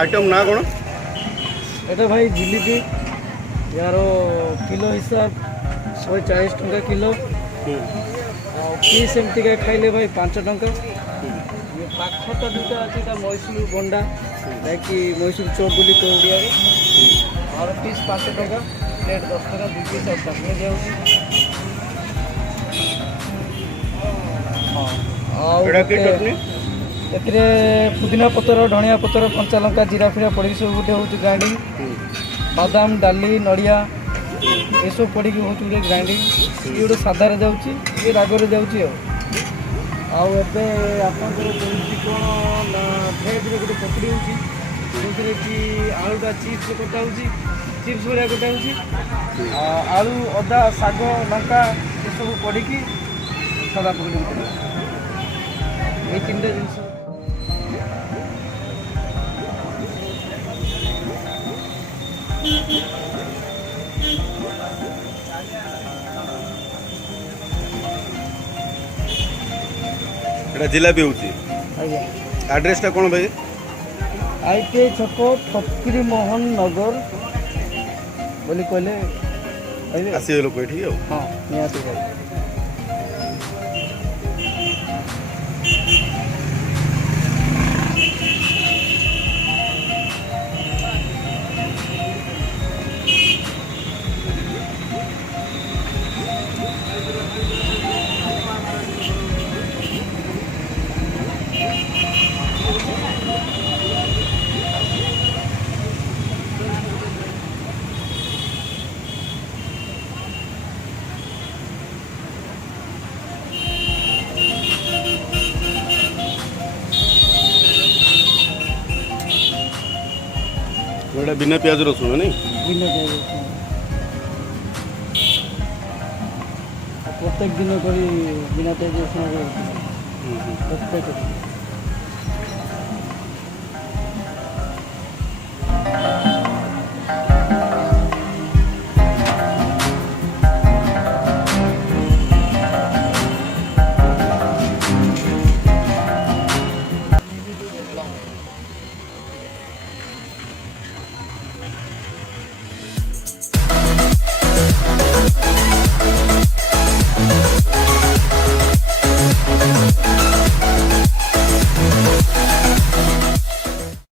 item ना कौन এটা ভাই জিলিপি यार किलो हिसाब 140 टंका किलो पीस एमती का खाइले भाई 5 टंका ये पाखटा दुटा अच्छी मैसूर बंडा कि मैसूर चौक बोली कह ओडिया और पीस 5 टंका प्लेट 10 टका 2 पीस और चटनी दिया एथिरे पुदीना पतर धनिया पतर कंचा लंका जीरा फिरा पड़ी सब गोटे हूँ ग्राइंडिंग बादाम डाली नड़िया ये सब पड़ी हूँ गोटे ग्राइंडिंग ये गोटे साधारे जाऊँगी ये रागरे जाऊँगी आते आपंकर कौन ना भेज गोटे पकड़ी होती कि आलूटा चिप्स कटा हो चिप्स भाया कटा हो आलू अदा शाग लंका ये सब पड़ी सादा पकड़ी ये तीन जिन जिलापी हूँ एड्रेस कौन भाई आईटीआई छक फकीर मोहन नगर बोली कहले आसिए लोक ये हाँ निहाती भाई बिना प्याज रसुन नहीं बिना प्याज रसुन प्रत्येक दिन करी बिना प्याज रसुन प्रत्येक